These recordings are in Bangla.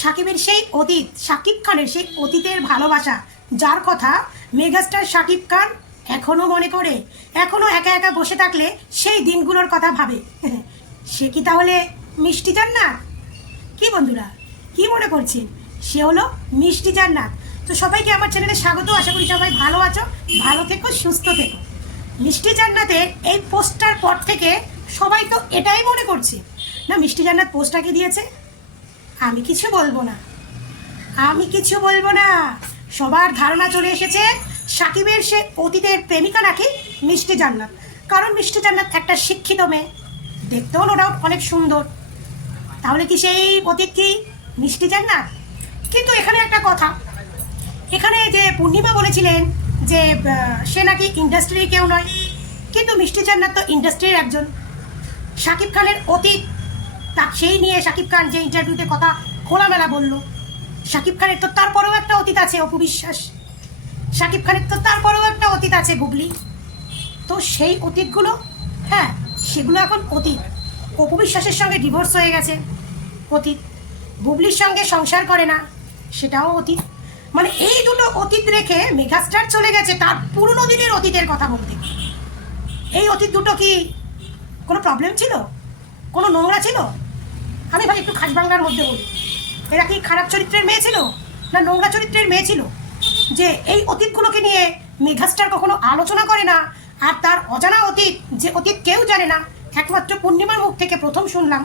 সাকিবের সেই অতীত, সাকিব খানের সেই অতীতের ভালোবাসা, যার কথা মেগাস্টার সাকিব খান এখনো মনে করে, এখনো একা একা বসে থাকলে সেই দিনগুলোর কথা ভাবে। সে কি তাহলে মিষ্টি জান্নাত? কি বন্ধুরা, কি মনে করছেন? সে হলো মিষ্টি জান্নাত। তো সবাইকে আমার চ্যানেলে স্বাগত। আশা করি সবাই ভালো আছো, ভালো থেকো, সুস্থ থেকো। মিষ্টি জান্নাতের এই পোস্টটার পর থেকে সবাই তো এটাই মনে করছে, না মিষ্টি জান্নাত পোস্টটাকে দিয়েছে। আমি কিছু বলবো না, আমি কিছু বলবো না। সবার ধারণা চলে এসেছে সাকিবের সে অতীতের প্রেমিকা নাকি মিষ্টি জান্নাত। কারণ মিষ্টি জান্নাত একটা শিক্ষিত মেয়ে, দেখতেও নো ডাউট অনেক সুন্দর। তাহলে কি সেই অতীত কি মিষ্টি জান্নাত? কিন্তু এখানে একটা কথা, এখানে যে পূর্ণিমা বলেছিলেন যে সে নাকি ইন্ডাস্ট্রির কেউ নয়, কিন্তু মিষ্টি জান্নাত তো ইন্ডাস্ট্রির একজন। সাকিব খানের অতীত, তা সেই নিয়ে সাকিব খান যে ইন্টারভিউতে কথা খোলামেলা বলল, সাকিব খানের তো তারপরেও একটা অতীত আছে অপু বিশ্বাস, সাকিব খানের তো তারপরেও একটা অতীত আছে বুবলি। তো সেই অতীতগুলো, হ্যাঁ সেগুলো এখন অতীত। অপু বিশ্বাসের সঙ্গে ডিভোর্স হয়ে গেছে, অতীত। বুবলির সঙ্গে সংসার করে না, সেটাও অতীত। মানে এই দুটো অতীত রেখে মেগাস্টার চলে গেছে তার পুরনো দিনের অতীতের কথা বলতে। এই অতীত দুটো কি কোনো প্রবলেম ছিল, কোনো নোংরা ছিল? আমি ভাই একটু খাস বাংলার মধ্যে বলি, এরা কি খারাপ চরিত্রের মেয়ে ছিল না নোংরা চরিত্রের মেয়ে ছিল যে এই অতীতগুলোকে নিয়ে মেগাস্টার কখনো আলোচনা করে না? আর তার অজানা অতীত, যে অতীত কেউ জানে না, একমাত্র পূর্ণিমার মুখ থেকে প্রথম শুনলাম,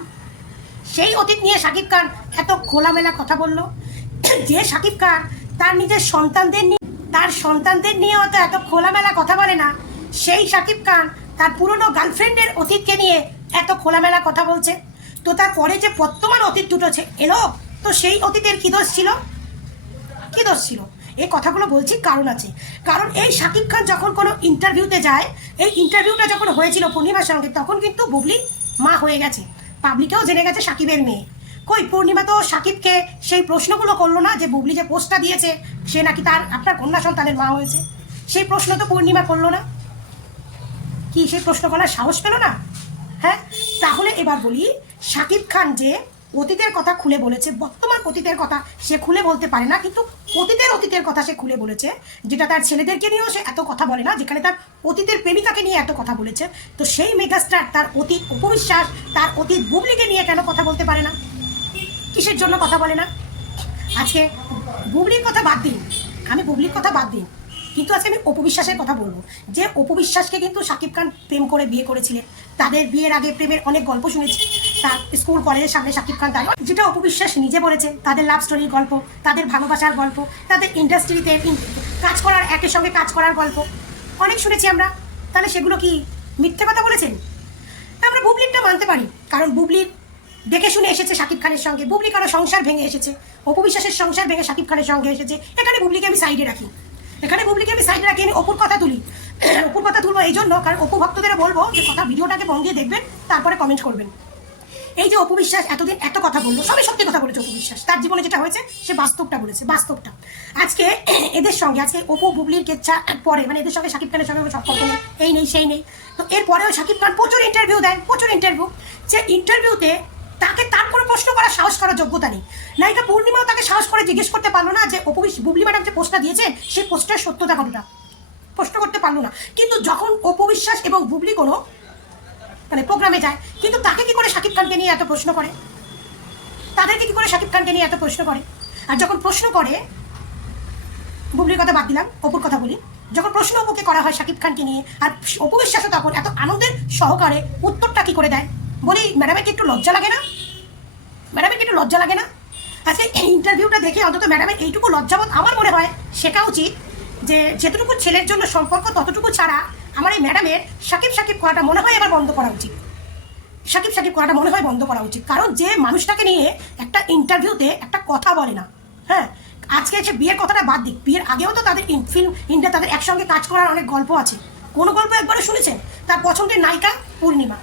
সেই অতীত নিয়ে সাকিব খান এত খোলামেলা কথা বলল। যে সাকিব খান তার নিজের সন্তানদের নিয়ে অত এত খোলামেলা কথা বলে না, সেই সাকিব খান তার পুরনো গার্লফ্রেন্ডের অতীতকে নিয়ে এত খোলামেলা কথা বলছে। তো তারপরে যে বর্তমান অতীত দুটো এলো, তো সেই অতীতের কি দোষ ছিল? কি দোষ ছিল? এই কথাগুলো বলছি কারণ আছে। কারণ এই সাকিব খান যখন কোনো ইন্টারভিউতে যায়, এই ইন্টারভিউটা যখন হয়েছিল পূর্ণিমার সঙ্গে, তখন কিন্তু বুবলি মা হয়ে গেছে, পাবলিকেও জেনে গেছে সাকিবের মেয়ে। কই পূর্ণিমা তো সাকিবকে সেই প্রশ্নগুলো করলো না যে বুবলি যে পোস্টটা দিয়েছে সে নাকি আপনার কন্যা সন্তানের মা হয়েছে, সেই প্রশ্ন তো পূর্ণিমা করলো না। কি সেই প্রশ্ন করার সাহস পেল না? হ্যাঁ, তাহলে এবার বলি, সাকিব খান যে অতীতের কথা খুলে বলেছে, বর্তমান অতীতের কথা সে খুলে বলতে পারে না, কিন্তু অতীতের কথা সে খুলে বলেছে, যেটা তার ছেলেদেরকে নিয়েও সে এত কথা বলে না, যেখানে তার অতীতের প্রেমিকাকে নিয়ে এত কথা বলেছে। তো সেই মেগাস্টার তার অতীত অপু বিশ্বাস, তার অতীত বুবলিকে নিয়ে কেন কথা বলতে পারে না? কিসের জন্য কথা বলে না? আজকে বুবলির কথা বাদ দিন, আমি বুবলির কথা বাদ দিন, কিন্তু আজকে আমি অপু বিশ্বাসের কথা বলবো। যে অপু বিশ্বাসকে কিন্তু সাকিব খান প্রেম করে বিয়ে করেছিলেন, তাদের বিয়ের আগে প্রেমের অনেক গল্প শুনেছি, তার স্কুল কলেজের সামনে সাকিব খান দাঁড়িয়ে, যেটা অপু বিশ্বাস নিজে বলেছে, তাদের লাভ স্টোরির গল্প, তাদের ভালোবাসার গল্প, তাদের ইন্ডাস্ট্রিতে কাজ করার, একের সঙ্গে কাজ করার গল্প অনেক শুনেছি আমরা। তাহলে সেগুলো কি মিথ্যে কথা বলেছেন? আমরা বুবলিরটা মানতে পারি, কারণ বুবলির দেখে শুনে এসেছে সাকিব খানের সঙ্গে, বুবলি কারো সংসার ভেঙে এসেছে, অপু বিশ্বাসের সংসার ভেঙে সাকিব খানের সঙ্গে এসেছে। এখানে বুবলিকে আমি সাইডে রাখি, আমি অপুর কথা তুলি। অপুর কথা তুলবো এই জন্য, কারণ অপু ভক্তদের বলবো যে কথা ভিডিওটাকে মন দিয়ে দেখবেন, তারপরে কমেন্ট করবেন। এই যে অপু বিশ্বাস এতদিন এত কথা বললো, সবই সত্যি কথা বলেছে অপু বিশ্বাস, তার জীবনে যেটা হয়েছে সে বাস্তবটা বলেছে, বাস্তবটা। আজকে এদের সঙ্গে, আজকে অপু বুবলির কেচ্ছা পরে, মানে এদের সঙ্গে সাকিব খানের সঙ্গে সম্পর্ক নেই, এই নেই সেই নেই। তো এরপরেও সাকিব খান প্রচুর ইন্টারভিউ দেয়, প্রচুর ইন্টারভিউ, যে ইন্টারভিউতে তাকে তার কোনো প্রশ্ন করার সাহস করার যোগ্যতা নেই। নায়িকা পূর্ণিমাও তাকে সাহস করে জিজ্ঞেস করতে পারলো না যে বুবলি ম্যাডাম যে পোস্টটা দিয়েছেন সেই পোস্টের সত্যতা কতটা, প্রশ্ন করতে পারলো না। কিন্তু যখন অপু বিশ্বাস এবং বুবলি কোনো মানে প্রোগ্রামে যায়, কিন্তু তাকে কি করে সাকিব খানকে নিয়ে এত প্রশ্ন করে, তাদেরকে কি করে সাকিব খানকে নিয়ে এত প্রশ্ন করে? আর যখন প্রশ্ন করে, বুবলির কথা বাদ দিলাম, অপুর কথা বলি, যখন প্রশ্ন অপুকে করা হয় সাকিব খানকে নিয়ে, আর অপু বিশ্বাসও তখন এত আনন্দের সহকারে উত্তরটা কি করে দেয়, বলি ম্যাডামের কি একটু লজ্জা লাগে না? ম্যাডামের কি একটু লজ্জা লাগে না? আজকে এই ইন্টারভিউটা দেখে অন্তত ম্যাডামের এইটুকু লজ্জাবোধ আমার মনে হয় শেখা উচিত, যে যেটুকু ছেলের জন্য সম্পর্ক ততটুকু ছাড়া আমার এই ম্যাডামের সাকিব করাটা মনে হয় এবার বন্ধ করা উচিত। সাকিব করাটা মনে হয় বন্ধ করা উচিত, কারণ যে মানুষটাকে নিয়ে একটা ইন্টারভিউতে একটা কথা বলে না, হ্যাঁ আজকে এসে বিয়ের কথাটা বাদ দিক, বিয়ের আগেও তো তাদের ইন্ডিয়া তাদের একসঙ্গে কাজ করার অনেক গল্প আছে। কোনো গল্প একবারও শুনেছেন? তার পছন্দের নায়িকা পূর্ণিমা,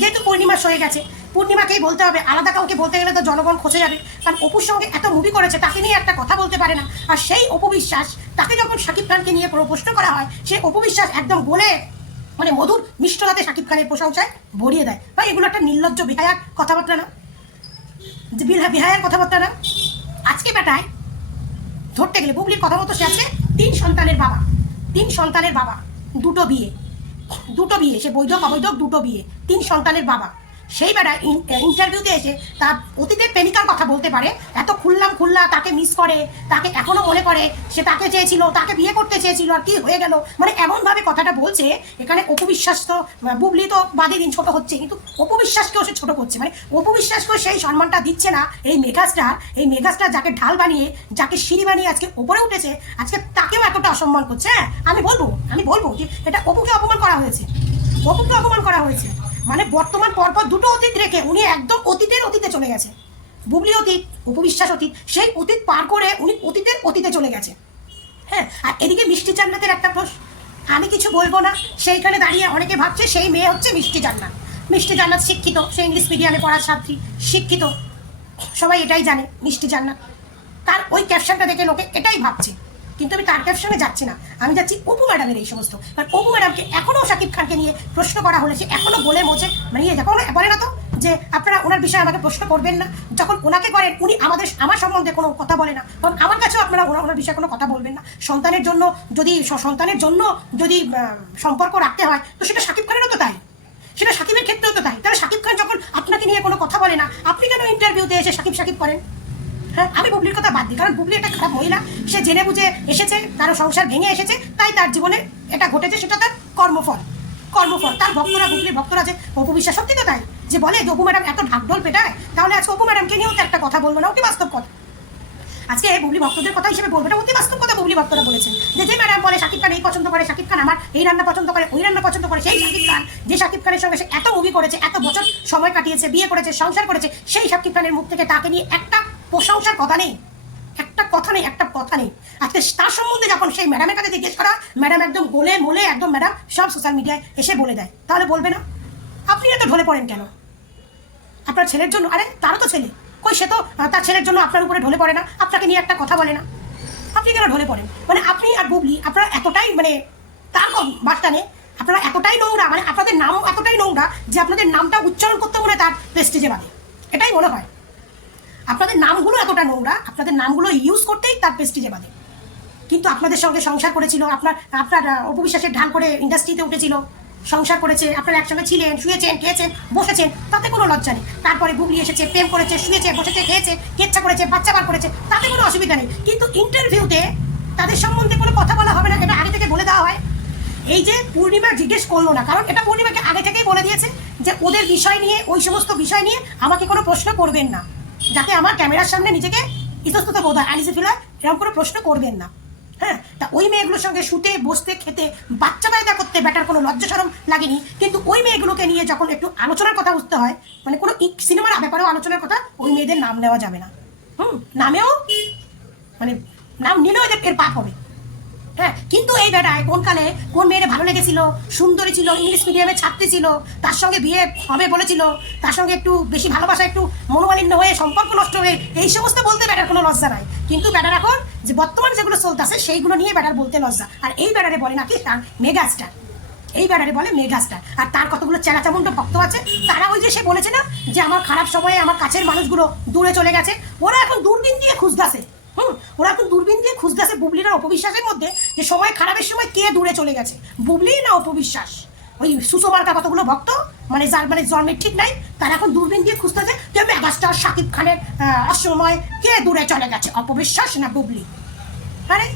যেহেতু পূর্ণিমা সয়ে গেছে, পূর্ণিমাকেই বলতে হবে, আলাদা কাউকে বলতে গেলে তো জনগণ খসে যাবে। কারণ অপুর সঙ্গে এত মুভি করেছে, তাকে নিয়ে একটা কথা বলতে পারে না। আর সেই অপু বিশ্বাস, তাকে যখন সাকিব খানকে নিয়ে প্রশ্ন করা হয়, সেই অপু বিশ্বাস একদম বলে, মানে মধুর মিষ্টতাতে সাকিব খানের প্রশংসায় ভরিয়ে দেয়। ভাই এগুলো একটা নির্লজ্জ বেহায়ার কথাবার্তা না? যে বেহায়ার কথাবার্তা না? আজকে বেটায় ধরতে গেলে বুবলির কথা মতো সে আছে 3 সন্তানের বাবা, 3 সন্তানের বাবা, দুটো বিয়ে, সে বৈধ অবৈধ দুটো বিয়ে, 3 সন্তানের বাবা। সেই বেটা ইন্টারভিউতে এসে তার অতীতের প্রেমিকার কথা বলতে পারে, এত খুল্লা তাকে মিস করে, তাকে এখনো মনে করে, সে তাকে চেয়েছিল, তাকে বিয়ে করতে চেয়েছিল, আর কি হয়ে গেল, মানে এমনভাবে কথাটা বলছে। এখানে অপু বিশ্বাস তো, বুবলি তো বাদে দিন ছোট হচ্ছে, কিন্তু অপু বিশ্বাসকেও সে ছোট করছে, মানে অপু বিশ্বাসকেও সেই সম্মানটা দিচ্ছে না এই মেগাস্টার যাকে ঢাল বানিয়ে, যাকে সিঁড়ি বানিয়ে আজকে ওপরে উঠেছে, আজকে তাকেও এতটা অসম্মান করছে। হ্যাঁ, আমি বলবো যে এটা অপুকে অপমান করা হয়েছে। মানে বর্তমান পরপর দুটো অতীত রেখে উনি একদম অতীতে চলে গেছে। বুবলি অতীত, উপবিশ্বাস অতীত, সেই অতীত পার করে উনি অতীতে চলে গেছে। হ্যাঁ, আর এদিকে মিষ্টি জান্নাতের একটা প্রশ্ন, আমি কিছু বলবো না, সেইখানে দাঁড়িয়ে অনেকে ভাবছে সেই মেয়ে হচ্ছে মিষ্টি জান্নাত শিক্ষিত, সে ইংলিশ মিডিয়ামে পড়ার ছাত্রী, শিক্ষিত, সবাই এটাই জানে মিষ্টি জান্নাত। তার ওই ক্যাপশনটা দেখে লোকে এটাই ভাবছে, কিন্তু আমি তার ক্যাপশনে যাচ্ছি না, আমি যাচ্ছি অপু ম্যাডামের এই সমস্ত। কারণ অপু ম্যাডামকে এখনও শাকিব খানকে নিয়ে প্রশ্ন করা হলে সে এখনও বলে মোছে, মানে যখন বলে না তো যে আপনারা ওনার বিষয়ে আমাকে প্রশ্ন করবেন না, যখন ওনাকে করেন উনি আমার সম্বন্ধে কোনো কথা বলে না, তখন আমার কাছেও আপনারা ওনার বিষয়ে কোনো কথা বলবেন না। সন্তানের জন্য যদি সম্পর্ক রাখতে হয়, তো সেটা শাকিব খানেরও তো তাই, সেটা শাকিবের ক্ষেত্রেও তো তাই। তাহলে শাকিব খান যখন আপনাকে নিয়ে কোনো কথা বলে না, আপনি কেন ইন্টারভিউতে এসে শাকিব করেন? হ্যাঁ, আমি বুবলির কথা বাদ দিই, কারণ বুবলি একটা খারাপ মহিলা, সে জেনে বুঝে এসেছে, তার সংসার ভেঙে এসেছে, তাই তার জীবনে এটা ঘটেছে, সেটা তার কর্মফল। তার বুবলির ভক্তরা যে অপু বিশ্বাস, সত্যি তো তাই, যে বলে যে অপু ম্যাডাম এত ঢাকঢোল পেটায়, তাহলে আজকে অপু ম্যাডামকে নিয়েও তো একটা কথা বলবো না, অতি বাস্তব কথা। আজকে বুবলি ভক্তদের কথা হিসেবে বলবো, এটা অতি বাস্তব কথা বুবলি ভক্তরা বলেছেন, যে ম্যাডাম বলে শাকিব খান এই পছন্দ করে, শাকিব খান আমার এই রান্না পছন্দ করে, ওই রান্না পছন্দ করে, সেই শাকিব খানের সঙ্গে সে এত মুভি করেছে, এত বছর সময় কাটিয়েছে, বিয়ে করেছে, সংসার করেছে, সেই শাকিব খানের মুখ থেকে তাকে নিয়ে একটা প্রশংসার কথা নেই, একটা কথা নেই। আজকে তার সম্বন্ধে যখন সেই ম্যাডামের কাছে জিজ্ঞেস করা, ম্যাডাম একদম গোলে মোলে একদম ম্যাডাম সব সোশ্যাল মিডিয়ায় এসে বলে দেয়, তাহলে বলবে না? আপনি এত ঢলে পড়েন কেন? আপনার ছেলের জন্য, আরে তারও তো ছেলে, কই সে তো তার ছেলের জন্য আপনার উপরে ঢলে পড়ে না, আপনাকে নিয়ে একটা কথা বলে না, আপনি কেন ঢলে পড়েন? মানে আপনি আর বুবলি আপনারা এতটাই, মানে তার বার্তা নেই, আপনারা এতটাই নোংরা, মানে আপনাদের নামও এতটাই নোংরা যে আপনাদের নামটা উচ্চারণ করতে মনে হয় তার প্রেস্টিজে বাদে, এটাই মনে হয়। আপনাদের নামগুলো এতটা নোংরা, আপনাদের নামগুলো ইউজ করতেই তার প্রেস্টিজে বাদে। কিন্তু আপনাদের সঙ্গে সংসার করেছিল, আপনার অপু বিশ্বাসের ঢাল করে ইন্ডাস্ট্রিতে উঠেছিল, সংসার করেছে, আপনারা একসঙ্গে ছিলেন, শুয়েছেন, খেয়েছেন, বসেছেন, তাতে কোনো লজ্জা নেই। তারপরে বুবলি এসেছে, প্রেম করেছে, শুয়েছে, বসেছে, খেয়েছে, কেচ্ছা করেছে, বাচ্চা বার করেছে, তাতে কোনো অসুবিধা নেই। কিন্তু ইন্টারভিউতে তাদের সম্বন্ধে কোনো কথা বলা হবে না, এটা আগে থেকে বলে দেওয়া হয়। এই যে পূর্ণিমা জিজ্ঞেস করলো না, কারণ এটা পূর্ণিমাকে আগে থেকেই বলে দিয়েছে যে ওদের বিষয় নিয়ে, ওই সমস্ত বিষয় নিয়ে আমাকে কোনো প্রশ্ন করবেন না, যাতে আমার ক্যামেরার সামনে নিজেকে ইতস্তত বোধ হয়, আলিসে ফিল হয়, এরকম কোনো প্রশ্ন করবেন না। হ্যাঁ, তা ওই মেয়েগুলোর সঙ্গে শুতে, বসতে, খেতে, বাচ্চা পয়দা করতে ব্যাটার কোনো লজ্জা শরম লাগেনি। কিন্তু ওই মেয়েগুলোকে নিয়ে যখন একটু আলোচনার কথা উঠতে হয়, মানে কোনো সিনেমার ব্যাপারেও আলোচনার কথা, ওই মেয়েদের নাম নেওয়া যাবে না। নামেও, মানে নাম নিলেও এর পাপ হবে। হ্যাঁ, কিন্তু এই বেটায় কোন কালে কোন মেয়ের ভালো লেগেছিল, সুন্দরী ছিল, ইংলিশ মিডিয়ামে ছাত্রী ছিল, তার সঙ্গে বিয়ে হবে বলেছিল, তার সঙ্গে একটু বেশি ভালোবাসা, একটু মনোমালিন্য হয়ে, সম্পর্ক নষ্ট হয়ে, এই সমস্ত বলতে বেটার কোনো লজ্জা নাই। কিন্তু বেটার এখন যে বর্তমান যেগুলো চলতেছে সেইগুলো নিয়ে বেটার বলতে লজ্জা। আর এই বেটারে বলে নাকি মেগাস্টার, এই বেটারে বলে মেগাস্টার। আর তার কতগুলো চেলাচামুন্ড ভক্ত আছে, তারা ওই যে সে বলেছে না যে আমার খারাপ সময়ে আমার কাছের মানুষগুলো দূরে চলে গেছে, ওরা এখন দূরবীন দিয়ে খুঁজতেছে। ওরা এখন দূরবীন দিয়ে খুঁজতেছে বুবলির আর অপবিশ্বাসের মধ্যে, যে সময় খারাপের সময় কে দূরে চলে গেছে, বুবলি না অপবিশ্বাস। ওই সুষমার্কা কতগুলো ভক্ত, মানে যার মানে জন্মের ঠিক নাই, তারা এখন দূরবীন দিয়ে খুঁজতেছে যে মেগাস্টার শাকিব খানের অসময় কে দূরে চলে গেছে, অপবিশ্বাস না বুবলি। আরে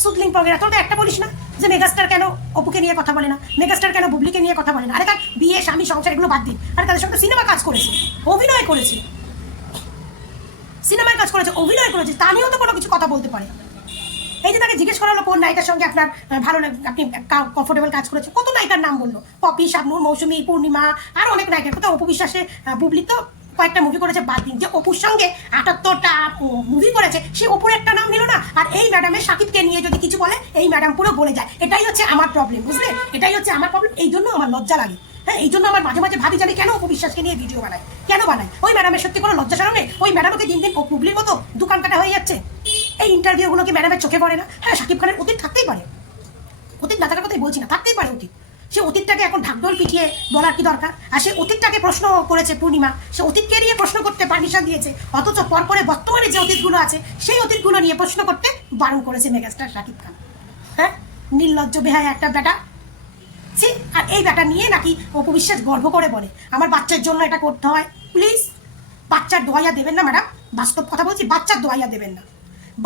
সুদলিং পগেরা, তোর তো একটা বলিস না যে মেগাস্টার কেন অপুকে নিয়ে কথা বলে না, মেগাস্টার কেন বুবলিকে নিয়ে কথা বলে না? আরে তার বিয়ে, স্বামী, সংসার এগুলো বাদ দিন, আরে তাদের সঙ্গে সিনেমা কাজ করেছে, অভিনয় করেছে, সিনেমায় কাজ করেছে, অভিনয় করেছে, তা নিয়েও তো কোনো কিছু কথা বলতে পারে। এই যে তাকে জিজ্ঞেস করা হলো কোন নায়িকার সঙ্গে আপনার ভালো লাগে, আপনি কমফোর্টেবল কাজ করেছে, কত নায়িকার নাম বললো, পপি, শাবনূর, মৌসুমী, পূর্ণিমা, আর অনেক নায়িকার কথা। অপু বিশ্বাসে বুবলি তো কয়েকটা মুভি করেছে, বাদ দিন, যে অপুর সঙ্গে 78টা মুভি করেছে, সে অপুর একটা নাম নিল না। আর এই ম্যাডামের শাকিবকে নিয়ে যদি কিছু বলে, এই ম্যাডাম পুরো বলে যায়। এটাই হচ্ছে আমার প্রবলেম, বুঝলে, এটাই হচ্ছে আমার প্রবলেম। এই জন্য আমার লজ্জা লাগে। হ্যাঁ, এই জন্য আমার মাঝে মাঝে ভাবি, জানি কেন অপু বিশ্বাসকে নিয়ে ভিডিও বানায়, কেন বানায়? ওই ম্যাডামের সত্যি কোনো লজ্জা শরম নেই? ওই ম্যাডামকে দিন দিন বুবলির মতো দোকান কাটা হয়ে যাচ্ছে। এই ইন্টারভিউগুলো কি ম্যাডামের চোখে পড়ে না? হ্যাঁ, শাকিব খানের অতীত থাকতেই পারে, অতীত না থাকার কথাই বলছি না, থাকতেই পারে অতীত। সে অতীতটাকে এখন ঢাকঢোল পিটিয়ে বলার কি দরকার? আর সে অতীতটাকে প্রশ্ন করেছে পূর্ণিমা, সে অতীতকে নিয়ে প্রশ্ন করতে পারমিশন দিয়েছে, অথচ পরপরে বর্তমানে যে অতীতগুলো আছে সেই অতীতগুলো নিয়ে প্রশ্ন করতে বারণ করেছে মেগাস্টার শাকিব খান। হ্যাঁ, নির্লজ্জ বেহায়া একটা বেটা। আর এই ব্যাটা নিয়ে নাকি অপু বিশ্বাস গর্ব করে বলে আমার বাচ্চার জন্য এটা করতে হয়। প্লিজ বাচ্চার দোয়াইয়া দেবেন না ম্যাডাম, বাস্তব কথা বলছি, বাচ্চার দোয়াইয়া দেবেন না,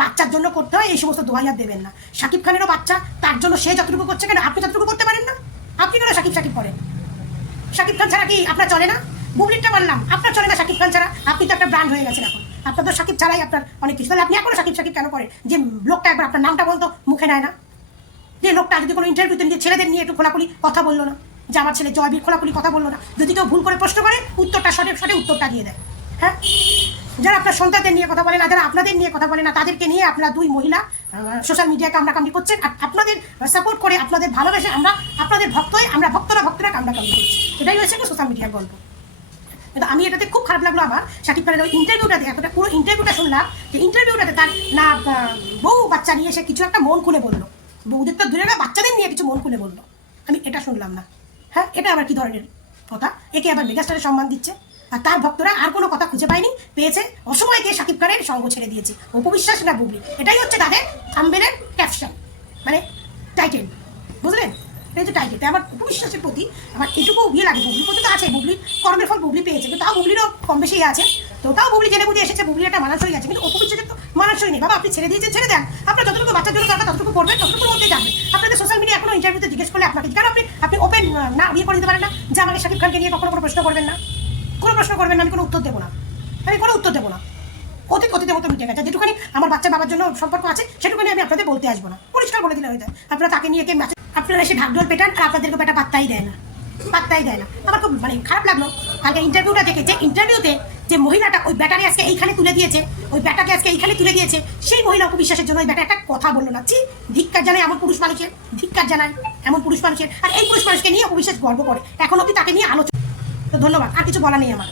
বাচ্চার জন্য করতে হয় এই সমস্ত দোয়াইয়া দেবেন না। শাকিব খানেরও বাচ্চা, তার জন্য সে যতটুকু করছে কেন আপনি যতটুকু করতে পারেন না? আপনি কেন সাকিব সাকিব করেন? শাকিব খান ছাড়া কি আপনার চলে না? বুবলিটা মানলাম আপনার চলে না শাকিব খান ছাড়া, আপনি তো একটা ব্র্যান্ড হয়ে গেছেন এখন, আপনার তো সাকিব ছাড়াই আপনার অনেক কিছু। তাহলে আপনি এখনো সাকিব সাকিব কেন করেন? যে লোকটা একবার আপনার নামটা বলতো মুখে নেয় না, যে লোকটা যদি কোনো ইন্টারভিউতে নিয়ে ছেলেদের নিয়ে একটু খোলাখুলি কথা বললো না, যে আমার ছেলে জয়বীর খোলাখুলি কথা বললো না, যদি কেউ ভুল করে প্রশ্ন করে উত্তরটা সঠিক উত্তরটা দিয়ে দেয়। হ্যাঁ, যারা আপনার সন্তানদের নিয়ে কথা বলে না, যারা আপনাদের নিয়ে কথা বলে না, তাদেরকে নিয়ে আপনারা দুই মহিলা সোশ্যাল মিডিয়ায় কামড়াকামড়ি করছেন, আর আপনাদের সাপোর্ট করে আপনাদের ভালোবেসে আমরা আপনাদের ভক্ত হয়ে আমরা ভক্তরা কামড়াকামড়ি করছি। এটাই হয়েছে সোশ্যাল মিডিয়ার গল্প। কিন্তু আমি এটাতে খুব খারাপ লাগলো আমার শাকিব খানের ওই ইন্টারভিউটা দেখে, এতটা পুরো ইন্টারভিউটা শুনলাম, যে ইন্টারভিউটাতে তার না বউ বাচ্চা নিয়ে সে কিছু একটা মন খুলে বললো, বউদের তো দূরে না বাচ্চাদের নিয়ে কিছু মন খুলে বললো, আমি এটা শুনলাম না। হ্যাঁ, এটা আবার কি ধরনের কথা? একে আবার মেগাস্টারের সম্মান দিচ্ছে, আর তার ভক্তরা আর কোনো কথা খুঁজে পায়নি, পেয়েছে অসময়ে গিয়ে শাকিব খানের সঙ্গ ছেড়ে দিয়েছে। অপু বিশ্বাস না বুবলি, এটাই হচ্ছে তাদের থাম্বনেলের ক্যাপশন, মানে টাইটেল, বুঝলেন? এটা হচ্ছে টাইটেল। আমার অপু বিশ্বাসের প্রতি আমার এটুকু বিয়ে লাগে, বুবলির প্রতি তো আছে, বুবলির কর্মের ফল বুবলি পেয়েছে, কিন্তু তাও বুবলিরও কম বেশি আছে, তো তাও বুবলি জেনে বুঝে এসেছে, বুবলি একটা মানানসই আছে, কিন্তু অপু বিশ্বাসের তো মানানসই নেই। বাবা আপনি ছেড়ে দিয়েছেন, ছেড়ে দেন, আপনার যতটুকু বাচ্চার জন্য দরকার ততটুকু করবেন, ততটুকু মধ্যে যাবে। আপনাদের সোশ্যাল মিডিয়া এখনো ইন্টারভিউতে জিজ্ঞেস করলে আপনাকে কেন আপনি ওপেন না বিয়ে করে দিতে পারেন না, যে আমাকে শাকিব খানকে নিয়ে কখনো কোনো প্রশ্ন করবেন না, কোনো প্রশ্ন করবেন না, আমি কোনো উত্তর দেবো না, আমি কোনো উত্তর দেবো না। অতীতের মতো মিটে গেছে, যেটুখানি আমার বাচ্চা বাবার জন্য সম্পর্ক আছে সেটুখানি আমি আপনাদের বলতে আসবো না, পরিষ্কার বলে দিলে হয়ে যায়। আপনারা তাকে নিয়ে আপনারা এসে ঢাকঢোল পেটান, আর আপনাদেরকে বেটা পাত্তাই দেয় না। আমার খুব মানে খারাপ লাগলো কালকে ইন্টারভিউটা দেখে, যে ইন্টারভিউতে যে মহিলাটা ওই ব্যাটারে আজকে এইখানে তুলে দিয়েছে, ওই ব্যাটাকে আজকে এইখানে তুলে দিয়েছে, সেই মহিলা অপু বিশ্বাসের জন্য ওই ব্যাটা একটা কথা বললো না। ধিক্কার জানায় এমন পুরুষ মানুষের, ধিক্কার জানায় এমন পুরুষ মানুষের। আর এই পুরুষ মানুষকে নিয়ে অপু বিশ্বাস গর্ব করে, এখন অব্দি তাকে নিয়ে আলোচনা। তো ধন্যবাদ, আর কিছু বলা নেই আমার।